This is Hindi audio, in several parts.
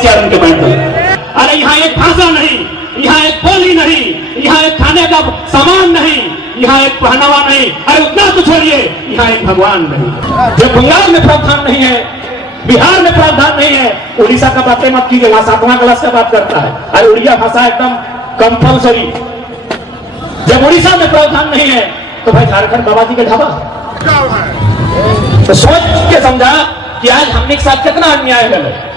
प्रदेश के उनके पैंतल। अरे यहाँ एक भाषा नहीं, यहाँ एक बोली नहीं, यहाँ एक खाने का सामान नहीं, यहाँ एक पहनावा नहीं, अरे उतना तो छोड़िए, यहाँ एक भगवान नहीं। जब बंगाल में प्रावधान नहीं है, बिहार में प्रावधान नहीं है, उड़ीसा का बातें मत कीजिए, वहां 7वां क्लास का बात करता है। अरे उड़िया भाषा एकदम कंपल्सरी। जब उड़ीसा में प्रावधान नहीं है तो भाई झारखंड बाबा जी का ढाबा। तो सोच के समझा कि आज हमने के साथ कितना अन्याय है।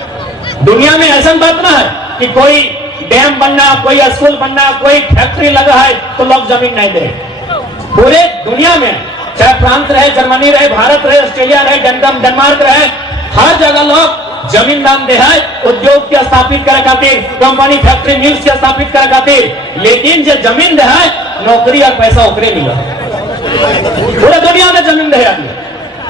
दुनिया में ऐसा बात ना है कि कोई डैम बनना, कोई स्कूल बनना, कोई फैक्ट्री लगा है तो लोग जमीन नहीं दे। पूरे दुनिया में चाहे फ्रांस रहे, जर्मनी रहे, भारत रहे, ऑस्ट्रेलिया रहे, डेनमार्क रहे, हर जगह लोग जमीन दान दे है उद्योग के स्थापित करे खातिर, कंपनी फैक्ट्री मिल्स के स्थापित करे खातिर। लेकिन जो जमीन दे है नौकरी और पैसा ओकरे मिला। पूरे दुनिया में जमीन दे आदमी।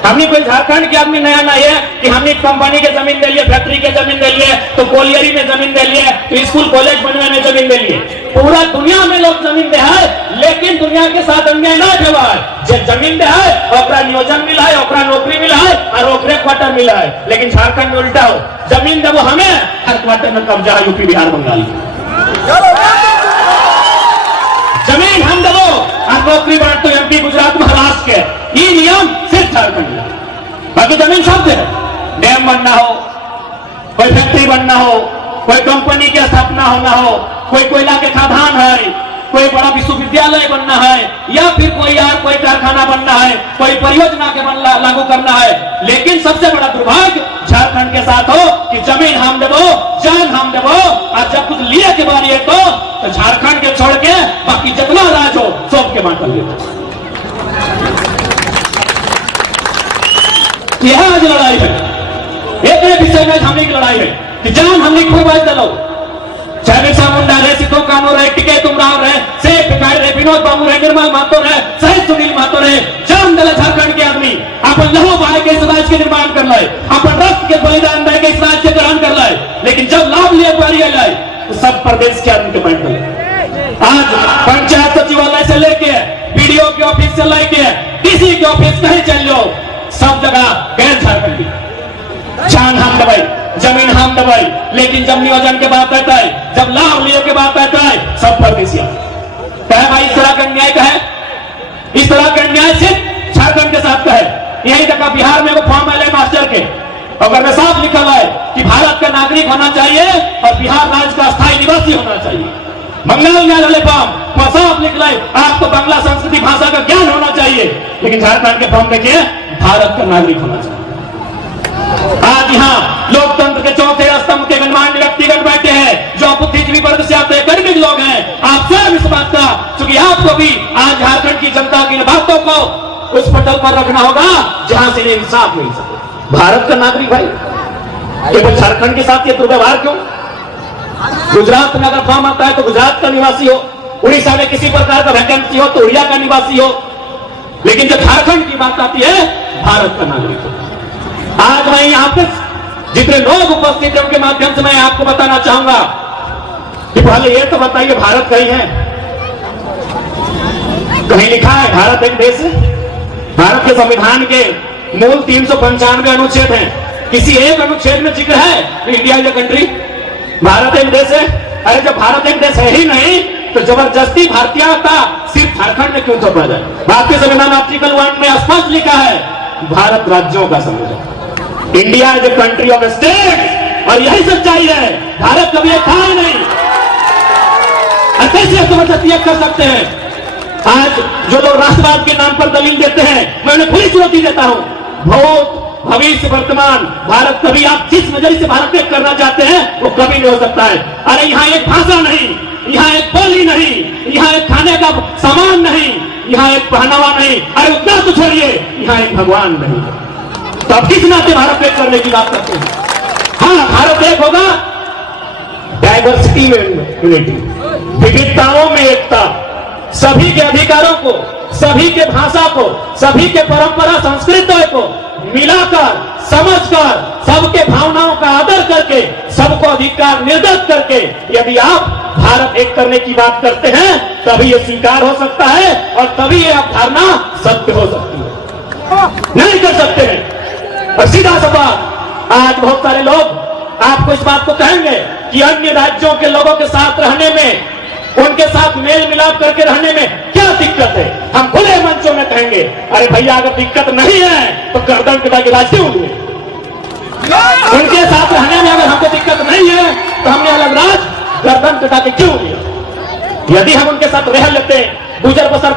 हमने कोई झारखंड के आदमी नया नहीं है कि हमने कंपनी के जमीन दे लिए, फैक्ट्री के जमीन दे लिए, तो कोलियरी में जमीन दे लिए, तो स्कूल कॉलेज बनने में जमीन दे लिए। पूरा दुनिया में लोग जमीन दे है, लेकिन दुनिया के साथ अन्याय ना हुआ है। जो जमीन दे है ओकरा नियोजन मिला है, ओकरा नौकरी मिला है और ओकरे क्वार्टर मिला है। लेकिन झारखंड में उल्टा हो, जमीन देवो हमें, हर क्वार्टर में कब्जा है यूपी बिहार बंगाल। जमीन हम देवो और नौकरी बांटो एमपी गुजरात महाराष्ट्र के। ये नियम सिर्फ झारखंड में, बाकी जमीन सब है। डैम बनना हो, कोई फैक्ट्री बनना हो, कोई कंपनी की स्थापना होना हो, कोई कोयला के खदान है, कोई बड़ा विश्वविद्यालय बनना है, या फिर कोई कारखाना बनना है, कोई परियोजना के लागू करना है। लेकिन सबसे बड़ा दुर्भाग्य झारखंड के साथ हो कि जमीन हम देवो, जान हम देवो, और जब कुछ लिए के बारी है तो झारखंड के छोड़ के बाकी जितना राज हो सब के बांट लेते। यह आज लड़ाई है, एक विषय में हमने की लड़ाई है कि जान हमने खूब आज दलो, चाहे बिरसा मुंडा रहे, सिद्धू कानू रहे, टिके तुमराव रहे, सेठ भिखारी रहे, विनोद बाबू रहे, निर्मल महतो रहे, शहीद सुनील महतो रहे, जान दले झारखंड के आदमी अपन लहू बहाय के इस राज्य के निर्माण कर लाए, अपन रक्त के बलिदान दे के इस राज्य के ग्रहण कर लाए। लेकिन जब लाभ लिए बारी लाए तो सब प्रदेश के आदमी के बैठ गए। आज पंचायत सचिवालय से लेके बीडीओ के ऑफिस से लेके डीसी के ऑफिस कहीं चल जाओ, सब जगह गैर झारखंडी। जान हम दबाई, जमीन हम दबाई, लेकिन जब नियोजन के बात आता है, जब लाभ लिए के बात आता है, सब परदेसिया। कहे भाई इस तरह का अन्याय का है, इस तरह का अन्याय सिर्फ झारखंड के साथ का है। यही तक बिहार में वो फॉर्म मिले मास्टर के, अगर में साफ लिखा हुआ है कि भारत का नागरिक होना चाहिए और बिहार राज्य का स्थायी निवासी होना चाहिए। बंगाल में वाले फॉर्म साफ लिखा है आपको बांग्ला संस्कृति भाषा का ज्ञान होना चाहिए, लेकिन झारखंड के फॉर्म देखिए भारत का नागरिक होना चाहिए। आज यहाँ लोकतंत्र के चौथे स्तंभ के गणमान्य व्यक्तिगत बैठे हैं जो बुद्धिजीवी वर्ग से आते कर्मिक लोग हैं। आप स्वयं इस बात का, क्योंकि आपको भी आज झारखंड की जनता की बातों को उस पटल पर रखना होगा जहां से इंसाफ मिल सके। भारत का नागरिक भाई केवल झारखंड के साथ ये दुर्व्यवहार क्यों? गुजरात में अगर फॉर्म आता है तो गुजरात का निवासी हो, उड़ीसा में किसी प्रकार का वैकेंसी हो तो उड़िया का निवासी हो, लेकिन जब झारखंड की बात आती है भारत का नागरिक हो। आज मैं यहां पे जितने लोग उपस्थित हैं उनके माध्यम से मैं आपको बताना चाहूंगा कि पहले ये तो बताइए भारत कहीं है? कहीं लिखा है भारत एक देश है? भारत के संविधान के मूल 395 अनुच्छेद हैं, किसी एक अनुच्छेद में जिक्र है India is a country, Bharat एक देश है? अरे जब भारत एक देश है ही नहीं तो जबरदस्ती भारतीयता सिर्फ झारखंड में क्यों थोपा जाए? भारतीय संविधान आर्टिकल 1 में स्पष्ट लिखा है भारत राज्यों का संविधान, India is a country of state. और यही सच्चाई है, भारत कभी एक था ही नहीं। कैसे जबरदस्ती कर सकते हैं? आज जो लोग राष्ट्रवाद के नाम पर दलील देते हैं मैं उन्हें खुली चुनौती देता हूं। भूत भविष्य वर्तमान भारत कभी आप जिस नजरिए से भारत में करना चाहते हैं वो कभी नहीं हो सकता है। अरे यहाँ एक भाषा नहीं, यहाँ एक बोली नहीं, यहाँ एक खाने का सामान नहीं, यहाँ एक पहनावा नहीं, अरे उतना तो छोड़िए, यहाँ एक भगवान नहीं। तो अब किस नाते भारत एक करने की बात करते हैं? हाँ, भारत एक होगा डाइवर्सिटी में यूनिटी, विविधताओं में एकता, सभी के अधिकारों को, सभी के भाषा को, सभी के परंपरा संस्कृति को मिलाकर, समझकर, सबके भावनाओं का आदर करके, सबको अधिकार निर्गत करके यदि आप भारत एक करने की बात करते हैं तभी ये स्वीकार हो सकता है और तभी ये अवधारणा सत्य हो सकती है। नहीं कर सकते हैं। और सीधा सा बात, आज बहुत सारे लोग आपको इस बात को कहेंगे कि अन्य राज्यों के लोगों के साथ रहने में, उनके साथ मेल मिलाप करके रहने में क्या दिक्कत है? हम खुले मंचों में कहेंगे, अरे भैया अगर दिक्कत नहीं है तो गर्दन कटा के राज क्यों लिए? उनके साथ रहने में अगर हमको दिक्कत नहीं है तो हमने अलग राज गर्दन कटा के क्यों लिया? यदि हम उनके साथ रह लेते, गुजर बसर